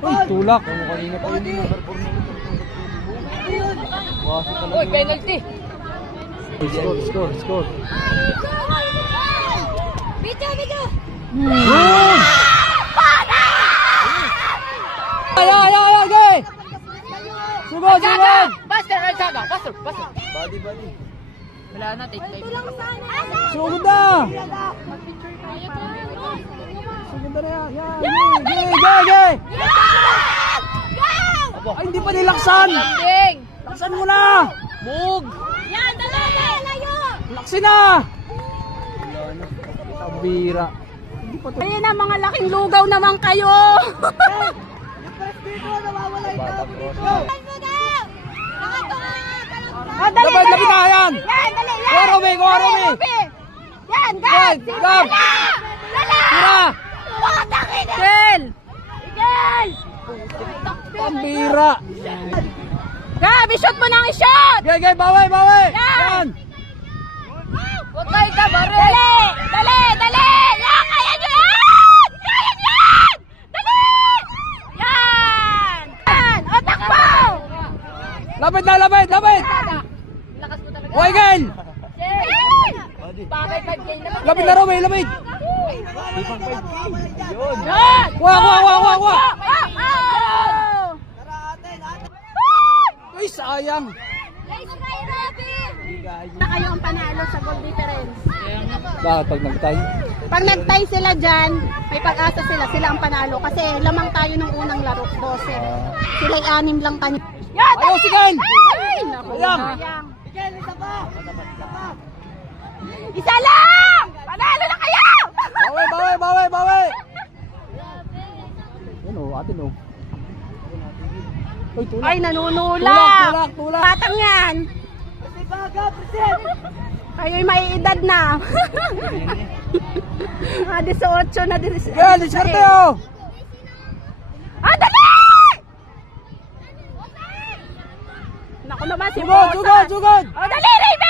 Uy, tulak. Kanina pa yun yung number 4 na yun. Wasa talaga. Uy, penalty. Score. Video. Ayo, gay. Sugod. Buster. Body. Wala na, take life. Sugod na. Sugod na yan. Gay. Ay, hindi pa nilaksan. Landing. Laksan mo na. Mug. Yan, layo! Laksin na. Kabira. Ayun na, mga laking lugaw naman kayo! Lapit na yan. Yan, dali, yan! Kuha, Romy. Yan, gab! Gab. Tira. Kel! Igel! Pambira. Gab, i-shoot mo nang i-shoot! Gay, bawi. Yan. Yan. Huwag kayo kabari. Dali! Yan, kaya nyo yan! Kaya nyo yan! Dali! Yan! O, takbo! Lapit na. Lakas mo talaga. Huwag Gil. Yan! Bakit 5K naman? Lapit na, Romy. Lapit. Yun. Yan! Kuha. Oh! Ay, sayang. Na kayo ang panalo sa goal difference. Bakit pag nag-tie? Pag nag-tie sila dyan, may pag-asa sila ang panalo. Kasi lamang tayo nung unang laro, 12. Sila'y 6 lang tayo. Yan! Ayaw, si Gil. Ay! Naku, Sayang. sayang. Isa lang! Panalo na kayo! Bawi. Ano, atin o. Uy, tulak. Ay, nanunulak! Tulak. Batang yan! Kayo'y maiedad na. 18 na din. Gil, diskarte o. Ah, dali! Naku naman si Sugod. Oh, dali, Raven!